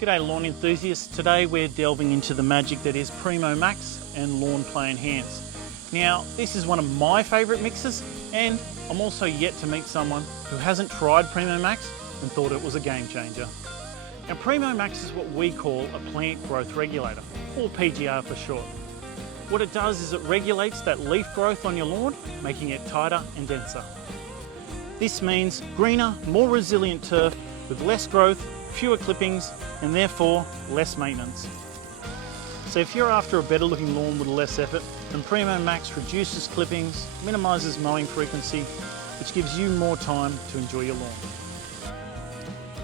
G'day lawn enthusiasts. Today we're delving into the magic that is Primo Maxx and Lawn Play Enhance. Now this is one of my favourite mixes, and I'm also yet to meet someone who hasn't tried Primo Maxx and thought it was a game changer. Now Primo Maxx is what we call a plant growth regulator, or PGR for short. What it does is it regulates that leaf growth on your lawn, making it tighter and denser. This means greener, more resilient turf with less growth, fewer clippings, and therefore less maintenance. So if you're after a better looking lawn with less effort, then Primo Maxx reduces clippings, minimises mowing frequency, which gives you more time to enjoy your lawn.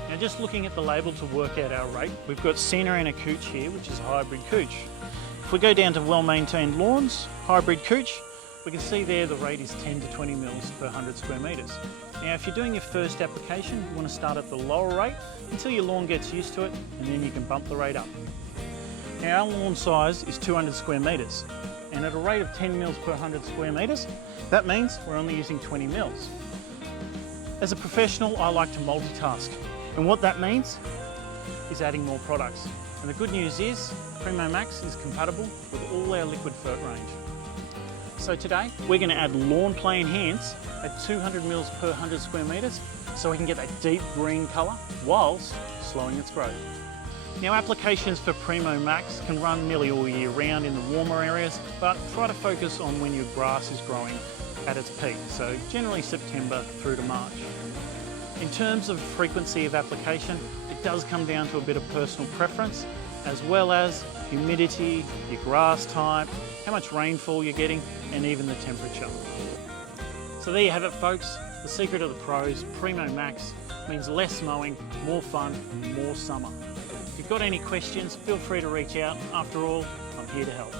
Now just looking at the label to work out our rate, we've got Sienna and a Cooch here, which is hybrid Cooch. If we go down to well-maintained lawns, hybrid Cooch, we can see there the rate is 10 to 20 mils per 100 square metres. Now if you're doing your first application, you want to start at the lower rate until your lawn gets used to it, and then you can bump the rate up. Now our lawn size is 200 square metres, and at a rate of 10 mils per 100 square metres, that means we're only using 20 mils. As a professional, I like to multitask, and what that means is adding more products. And the good news is, Primo Maxx is compatible with all our liquid fert range. So today, we're going to add Lawn Play Enhance at 200 mils per 100 square metres, so we can get that deep green colour whilst slowing its growth. Now applications for Primo Maxx can run nearly all year round in the warmer areas, but try to focus on when your grass is growing at its peak, so generally September through to March. In terms of frequency of application, it does come down to a bit of personal preference, as well as humidity, your grass type, how much rainfall you're getting, and even the temperature. So there you have it folks, the secret of the pros, Primo Maxx means less mowing, more fun, more summer. If you've got any questions, feel free to reach out. After all, I'm here to help.